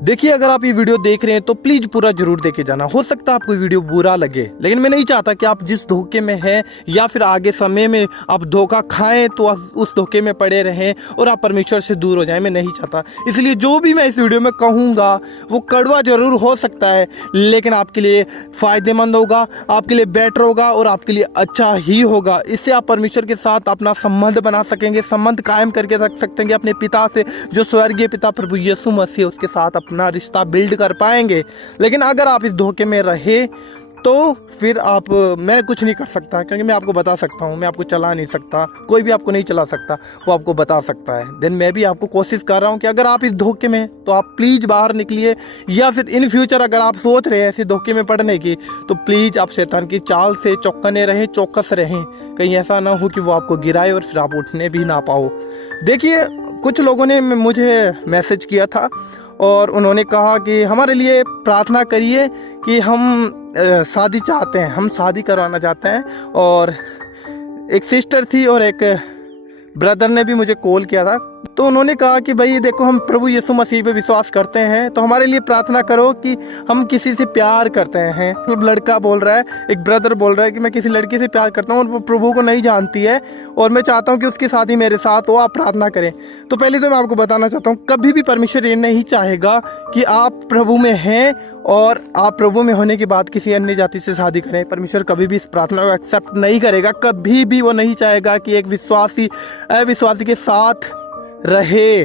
देखिए, अगर आप ये वीडियो देख रहे हैं तो प्लीज पूरा जरूर देखे जाना। हो सकता है आपको वीडियो बुरा लगे, लेकिन मैं नहीं चाहता कि आप जिस धोखे में हैं या फिर आगे समय में आप धोखा खाएं तो आप उस धोखे में पड़े रहें और आप परमेश्वर से दूर हो जाएं। मैं नहीं चाहता। इसलिए जो भी मैं इस वीडियो में कहूँगा वो कड़वा जरूर हो सकता है, लेकिन आपके लिए फ़ायदेमंद होगा, आपके लिए बेटर होगा और आपके लिए अच्छा ही होगा। इससे आप परमेश्वर के साथ अपना संबंध बना सकेंगे, संबंध कायम करके रख सकेंगे अपने पिता से, जो स्वर्गीय पिता प्रभु यीशु मसीह, उसके साथ अपना रिश्ता बिल्ड कर पाएंगे। लेकिन अगर आप इस धोखे में रहे तो फिर मैं कुछ नहीं कर सकता, क्योंकि मैं आपको बता सकता हूँ, मैं आपको चला नहीं सकता, कोई भी आपको नहीं चला सकता, वो आपको बता सकता है। देन मैं भी आपको कोशिश कर रहा हूँ कि अगर आप इस धोखे में हैं तो आप प्लीज़ बाहर निकलिए, या फिर इन फ्यूचर अगर आप सोच रहे हैं ऐसे धोखे में पड़ने की तो प्लीज़ आप शैतान की चाल से चौकन्ने रहें, चौकस रहें, कहीं ऐसा ना हो कि वो आपको गिराए और फिर आप उठने भी ना पाओ। देखिए, कुछ लोगों ने मुझे मैसेज किया था और उन्होंने कहा कि हमारे लिए प्रार्थना करिए कि हम शादी चाहते हैं, हम शादी करवाना चाहते हैं। और एक सिस्टर थी और एक ब्रदर ने भी मुझे कॉल किया था, तो उन्होंने कहा कि भाई देखो, हम प्रभु यीशु मसीह पे विश्वास करते हैं, तो हमारे लिए प्रार्थना करो कि हम किसी से प्यार करते हैं। तो लड़का बोल रहा है, एक ब्रदर बोल रहा है कि मैं किसी लड़की से प्यार करता हूँ और वो प्रभु को नहीं जानती है और मैं चाहता हूँ कि उसकी शादी मेरे साथ हो, आप प्रार्थना करें। तो पहले तो मैं आपको बताना चाहता हूँ, कभी भी परमेश्वर ये नहीं चाहेगा कि आप प्रभु में हैं और आप प्रभु में होने के बाद किसी अन्य जाति से शादी करें। परमेश्वर कभी भी इस प्रार्थना को एक्सेप्ट नहीं करेगा। कभी भी वो नहीं चाहेगा कि एक विश्वासी अविश्वासी के साथ रहे,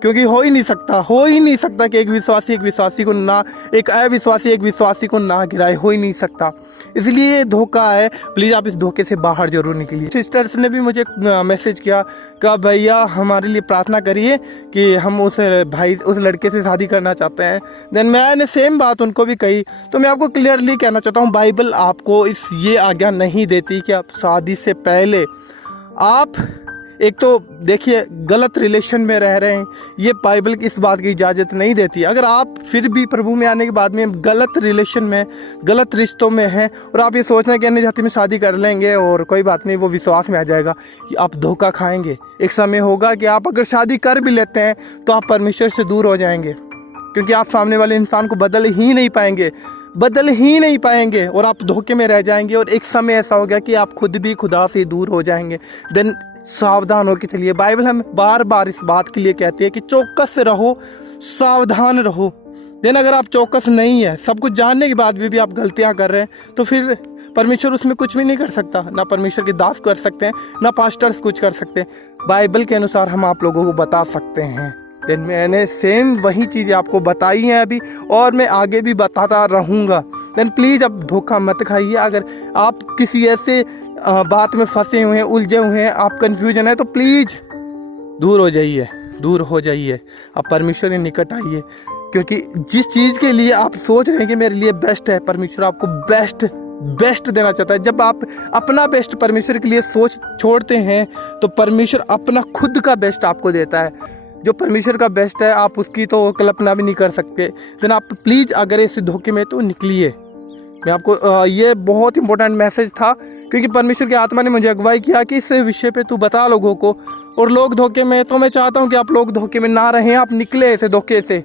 क्योंकि हो ही नहीं सकता कि एक विश्वासी को ना, एक अविश्वासी एक विश्वासी को ना गिराए, हो ही नहीं सकता। इसलिए ये धोखा है, प्लीज़ आप इस धोखे से बाहर जरूर निकलिए। सिस्टर्स ने भी मुझे मैसेज किया कि भैया हमारे लिए प्रार्थना करिए कि हम उस लड़के से शादी करना चाहते हैं। देन मैंने सेम बात उनको भी कही। तो मैं आपको क्लियरली कहना चाहता हूँ, बाइबल आपको ये आज्ञा नहीं देती कि आप शादी से पहले आप एक तो देखिए गलत रिलेशन में रह रहे हैं, ये बाइबल इस बात की इजाज़त नहीं देती। अगर आप फिर भी प्रभु में आने के बाद में गलत रिलेशन में, गलत रिश्तों में हैं और आप ये सोच रहे हैं कि अन्य जाति में शादी कर लेंगे और कोई बात नहीं, वो विश्वास में आ जाएगा, कि आप धोखा खाएंगे। एक समय होगा कि आप अगर शादी कर भी लेते हैं तो आप परमेश्वर से दूर हो जाएंगे, क्योंकि आप सामने वाले इंसान को बदल ही नहीं पाएंगे और आप धोखे में रह जाएंगे। और एक समय ऐसा होगा कि आप खुद भी खुदा से दूर हो जाएंगे। देन सावधान हो के चलिए। बाइबल हमें बार बार इस बात के लिए कहती है कि चौकस रहो, सावधान रहो। देन अगर आप चौकस नहीं है, सब कुछ जानने के बाद भी आप गलतियां कर रहे हैं, तो फिर परमेश्वर उसमें कुछ भी नहीं कर सकता। ना परमेश्वर के दास कर सकते हैं, ना पास्टर्स कुछ कर सकते हैं। बाइबल के अनुसार हम आप लोगों को बता सकते हैं। देन मैंने सेम वही चीज़ें आपको बताई हैं अभी, और मैं आगे भी बताता रहूँगा। देन प्लीज़ अब धोखा मत खाइए। अगर आप किसी ऐसे बात में फंसे हुए हैं, उलझे हुए हैं, आप कंफ्यूजन है, तो प्लीज़ दूर हो जाइए। आप परमेश्वर के निकट आइए, क्योंकि जिस चीज़ के लिए आप सोच रहे हैं कि मेरे लिए बेस्ट है, परमेश्वर आपको बेस्ट देना चाहता है। जब आप अपना बेस्ट परमेश्वर के लिए सोच छोड़ते हैं तो परमेश्वर अपना खुद का बेस्ट आपको देता है। जो परमेश्वर का बेस्ट है आप उसकी तो कल्पना भी नहीं कर सकते। देन आप प्लीज़ अगर इस धोखे में तो निकलिए। मैं आपको ये बहुत इंपॉर्टेंट मैसेज था, क्योंकि परमेश्वर की आत्मा ने मुझे अगुवाई किया कि इस विषय पे तू बता लोगों को, और लोग धोखे में, तो मैं चाहता हूँ कि आप लोग धोखे में ना रहें, आप निकले ऐसे धोखे से।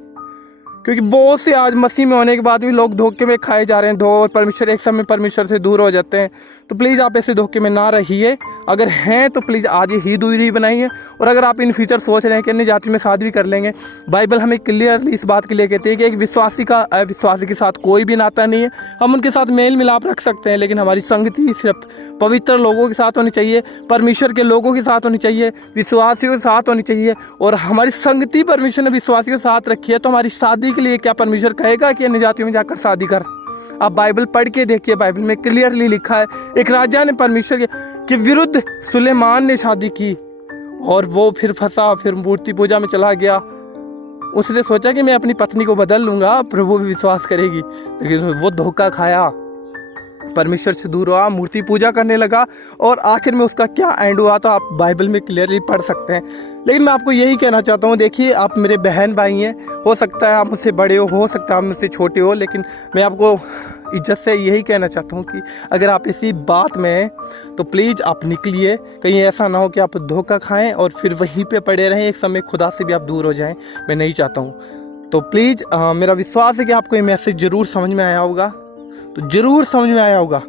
क्योंकि बहुत से आज मसीह में होने के बाद भी लोग धोखे में खाए जा रहे हैं, और परमेश्वर एक समय परमेश्वर से दूर हो जाते हैं। तो प्लीज़ आप ऐसे धोखे में ना रहिए। अगर हैं तो प्लीज़ आज ही दूरी बनाइए। और अगर आप इन फ्यूचर सोच रहे हैं कि अन्य जाति में शादी भी कर लेंगे, बाइबल हमें क्लियरली इस बात के लिए कहती है कि एक विश्वासी का अविश्वासी के साथ कोई भी नाता नहीं है। हम उनके साथ मेल मिलाप रख सकते हैं, लेकिन हमारी संगति सिर्फ पवित्र लोगों के साथ होनी चाहिए, परमेश्वर के लोगों के साथ होनी चाहिए, विश्वासियों के साथ होनी चाहिए। और हमारी संगति परमेश्वर ने विश्वासियों के साथ रखी है, तो हमारी शादी के लिए क्या परमेश्वर कहेगा कि अन्य जातियों में जाकर शादी कर? आप बाइबल पढ़ के देखिए, बाइबल में क्लियरली लिखा है, एक राजा ने परमेश्वर के विरुद्ध सुलेमान ने शादी की और वो फिर फंसा, फिर मूर्ति पूजा में चला गया। उसने सोचा कि मैं अपनी पत्नी को बदल लूंगा, प्रभु भी विश्वास करेगी, लेकिन वो धोखा खाया, परमेश्वर से दूर हुआ, मूर्ति पूजा करने लगा, और आखिर में उसका क्या एंड हुआ तो आप बाइबल में क्लियरली पढ़ सकते हैं। लेकिन मैं आपको यही कहना चाहता हूँ, देखिए आप मेरे बहन भाई हैं, हो सकता है आप मुझसे बड़े हो सकता है आप मुझसे छोटे हो, लेकिन मैं आपको इज्जत से यही कहना चाहता हूँ कि अगर आप इसी बात में हैं तो प्लीज़ आप निकलिए। कहीं ऐसा ना हो कि आप धोखा खाएं और फिर वहीं पे पड़े रहें, एक समय खुदा से भी आप दूर हो जाएं। मैं नहीं चाहता हूँ। तो प्लीज़ मेरा विश्वास है कि आपको ये मैसेज ज़रूर समझ में आया होगा, तो ज़रूर समझ में आया होगा।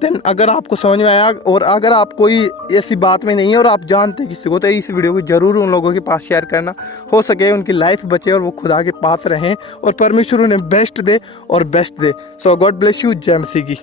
देन अगर आपको समझ में आया और अगर आप कोई ऐसी बात में नहीं है और आप जानते हैं किसी को, तो इस वीडियो को ज़रूर उन लोगों के पास शेयर करना, हो सके उनकी लाइफ बचे और वो खुदा के पास रहें और परमेश्वर उन्हें बेस्ट दे और best they. So God bless you. जय मसीह की।